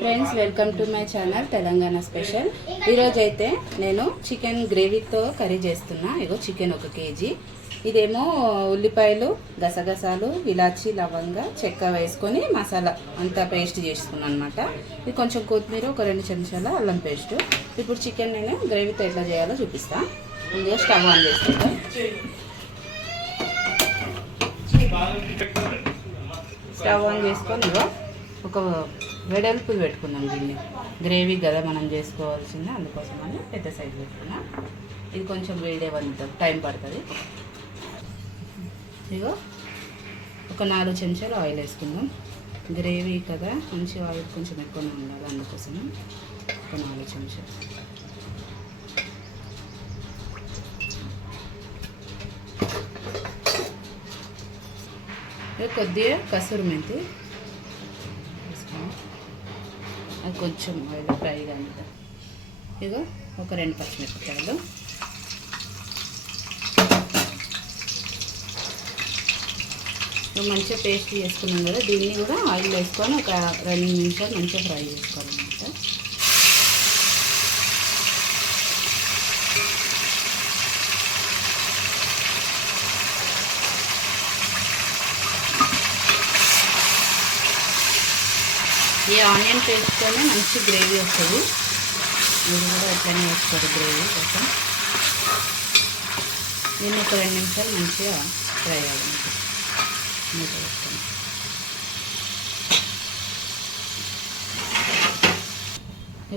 Friends, welcome to my channel Telangana special. ఈరోజైతే నేను chicken గ్రేవీతో curry చేస్తున్నా. ఇగో చికెన్ 1 కేజీ. ఇదేమో ఉల్లిపాయలు, గసగసాలు, ఇలాచి, లవంగా, చెక్క వేసుకొని మసాలా అంతా పేస్ట్ చేసుకున్నాను అనమాట. ఇది కొంచెం కొత్తిమీర, ఒక 2 చెంచాల అల్లం పేస్ట్. ఇప్పుడు చికెన్ నేను గ్రేవీతో ఎట్లా చేయాలో చూపిస్తాను. ముందుగా స్టవ్ ఆన్ చేసుకుంటాం. స్టవ్ ఆన్ చేసుకొని ఇగో ఒక వెడల్పు పెట్టుకుందాం. దీన్ని గ్రేవీ కదా మనం చేసుకోవాల్సిందే, అందుకోసమని పెద్ద సైజు పెట్టుకున్నాం. ఇది కొంచెం వేడేవంత టైం పడుతుంది. ఇగో ఒక 4 చెంచాలు ఆయిల్ వేసుకుందాం. గ్రేవీ కదా, మంచి ఆయిల్ కొంచెం ఎక్కువనే ఉండాలి, అందుకోసము ఒక 4 చెంచాలు. కొద్దిగా కసూరి మెంతి వేసుకున్నాం. అది కొంచెం ఆయిల్ ఫ్రై కానీ. ఇగో ఒక 2 పచ్చిమిరపకాయలు, మంచిగా పేస్ట్ చేసుకున్నాం కదా, దీన్ని కూడా ఆయిల్ వేసుకొని ఒక 2 నిమిషాలు మంచిగా ఫ్రై చేసుకోవాలన్నమాట. ఈ ఆనియన్ పేస్ట్తోనే మంచి గ్రేవీ వస్తుంది. మీరు కూడా ఎట్లనే వేసుకోరు గ్రేవీ కోసం. దీన్ని ఒక 2 నిమిషాలు మంచిగా ఫ్రై అవ్వాలి. మూత వేస్తాను.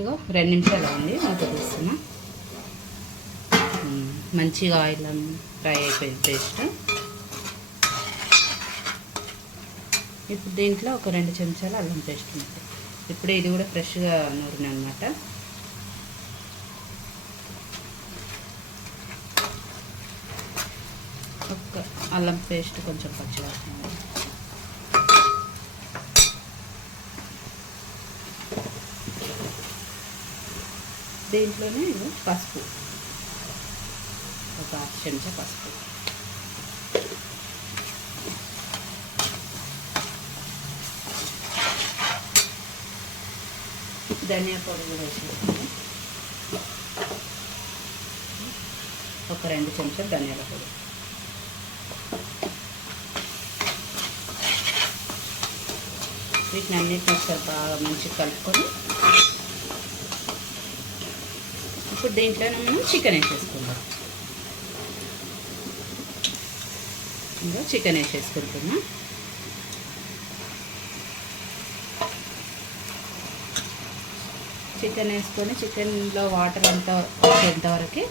ఇగో 2 నిమిషాలు అయింది, మూత తీస్తున్నా. మంచిగా ఆయిల్ ఫ్రై అయిపోయింది పేస్ట్. ఇప్పుడు దీంట్లో ఒక 2 చెంచాలు అల్లం పేస్ట్ ఉంటుంది. ఇప్పుడు ఇది కూడా ఫ్రెష్గా నూరిన అనమాట. ఒక అల్లం పేస్ట్ కొంచెం పచ్చివాసన. దీంట్లోనే పసుపు, ఒక 1/2 చెంచా పసుపు. ధనియా పొడి కూడా వేసేసుకుంటాం. ఒక 2 చెంచాలు ధనియాల పొడి. వీటిని అన్నిటిని ఒకసారి బాగా మంచిగా కలుపుకొని ఇప్పుడు దీంట్లోనే మనం చికెన్ వేసేసుకుందాం. ఇంకా చికెన్ వేసేసుకుంటున్నాం. చికెన్ వేసుకొని చికెన్లో వాటర్ అంతా వచ్చేంతవరకు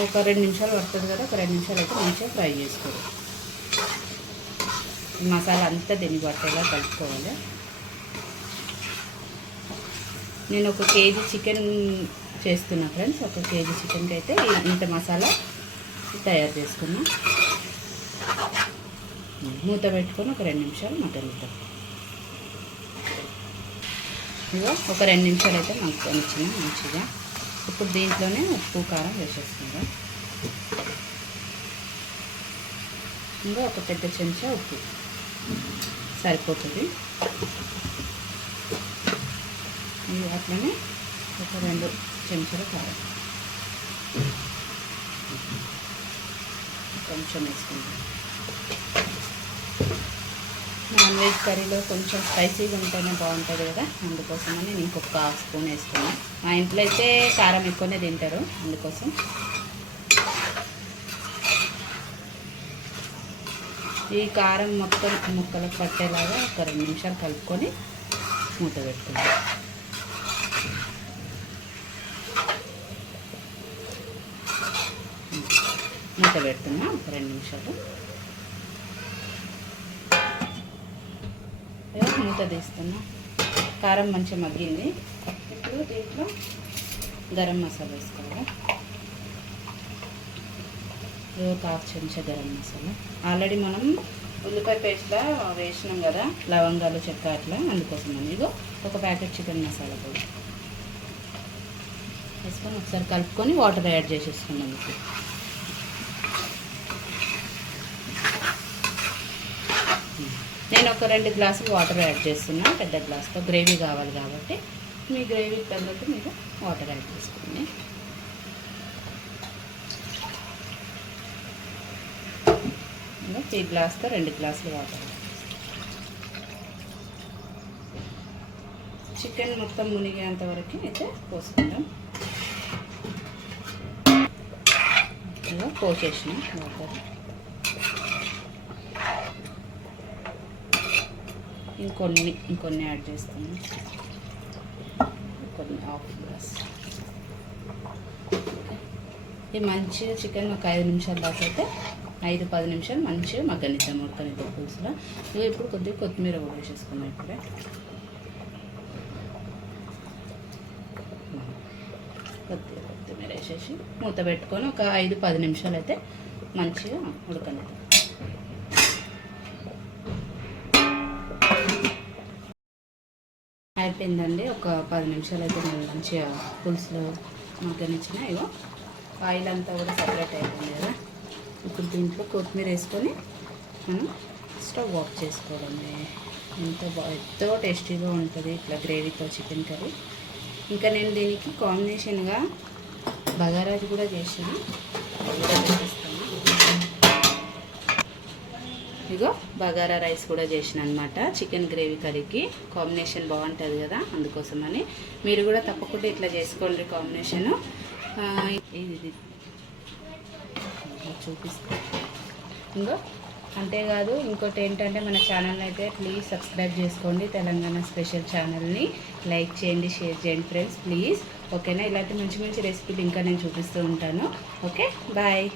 ఒక 2 నిమిషాలు పడుతుంది కదా, ఒక 2 నిమిషాలు అయితే మంచిగా ఫ్రై చేసుకోవాలి. మసాలా అంతా దీన్ని పట్టేలా కలుపుకోవాలి. నేను 1 కేజీ చికెన్ చేస్తున్నా ఫ్రెండ్స్. 1 కేజీ చికెన్కి అయితే ఇంత మసాలా తయారు చేసుకున్నా. మూత పెట్టుకొని ఒక 2 నిమిషాలు మగ్గనిద్దాం. ఇగో ఒక 2 నిమిషాలు అయితే మగ్గనిచ్చిన మంచిగా. ఇప్పుడు దీంట్లోనే ఉప్పు, కారం వేసేసుకుందాం. ఇంకా ఒక పెద్ద చెంచా ఉప్పు సరిపోతుంది. అట్లనే ఒక 2 చెంచాల కారం కొంచెం వేసుకుందాం. నాన్ వెజ్ కర్రీలో కొంచెం స్పైసీగా ఉంటేనే బాగుంటుంది కదా, అందుకోసమని నేను ఇంకొక 1/2 స్పూన్ వేసుకున్నాను. మా ఇంట్లో అయితే కారం ఎక్కువనే తింటారు, అందుకోసం. ఈ కారం మొత్తం ముక్కలకు పట్టేలాగా ఒక 2 నిమిషాలు కలుపుకొని మూత పెట్టుకుందాం. మూత పెడుతున్నా ఒక 2 నిమిషాలు. మూత తీస్తున్నా. కారం మంచిగా మగ్గింది. ఇప్పుడు దీంట్లో గరం మసాలా వేసుకోవాలి. ఒక 1/2 చెంచా గరం మసాలా. ఆల్రెడీ మనం ఉల్లిపాయ పేస్ట్లో వేసినాం కదా, లవంగాలు, చెక్క అట్లా, అందుకోసం ఇదిగో ఒక ప్యాకెట్ చికెన్ మసాలా పొడి వేసుకొని ఒకసారి కలుపుకొని వాటర్ యాడ్ చేసేసుకున్నాం. ఇప్పుడు నేను ఒక 2 గ్లాసులు వాటర్ యాడ్ చేస్తున్నాను, పెద్ద గ్లాస్తో గ్రేవీ కావాలి కాబట్టి మీ గ్రేవీకి తగ్గట్టు మీరు వాటర్ యాడ్ చేసుకోండి. ఈ గ్లాస్తో 2 గ్లాసులు వాటర్. చికెన్ మొత్తం మునిగేంత వరకు అయితే పోసుకుంటాం. ఇలా పోసేసిన వాటర్ ఇంకొన్ని యాడ్ చేస్తాను, కొన్ని హాఫ్ గ్లాస్. ఇది మంచిగా చికెన్ ఒక 5 నిమిషాల దాకా అయితే 5-10 నిమిషాలు మంచిగా మగ్గనిద్దాం ఉడకనిద్దాం పులుసులో. ఇప్పుడు కొద్దిగా కొత్తిమీర కూడా వేసేసుకున్నాం. ఇప్పుడే కొత్తిమీర వేసేసి మూత పెట్టుకొని ఒక 5-10 నిమిషాలు అయితే మంచిగా ఉడకనిద్దాం. అయిపోయిందండి. ఒక 10 నిమిషాలు అయితే నేను మంచిగా పులుసులో మగ్గనిచ్చిన. ఇగో ఆయిల్ అంతా కూడా సపరేట్ అయిపోయింది కదా. ఇప్పుడు దీంట్లో కొత్తిమీర వేసుకొని మనం స్టవ్ ఆఫ్ చేసుకోవడమే. ఎంతో టేస్టీగా ఉంటుంది ఇట్లా గ్రేవీతో చికెన్ కర్రీ. ఇంకా నేను దీనికి కాంబినేషన్గా బగారాది కూడా చేసాను, ఇగో బగారా రైస్ కూడా చేసిన అనమాట. చికెన్ గ్రేవీ కర్రీకి కాంబినేషన్ బాగుంటుంది కదా, అందుకోసమని మీరు కూడా తప్పకుండా ఇట్లా చేసుకోండి కాంబినేషను. ఇది చూపిస్తాను. ఇంకో అంతేకాదు ఇంకోటి ఏంటంటే మన ఛానల్ని అయితే ప్లీజ్ సబ్స్క్రైబ్ చేసుకోండి. తెలంగాణ స్పెషల్ ఛానల్ని లైక్ చేయండి, షేర్ చేయండి ఫ్రెండ్స్ ప్లీజ్. ఓకేనా? ఇలాంటి మంచి మంచి రెసిపీలు ఇంకా నేను చూపిస్తూ ఉంటాను. Okay, bye.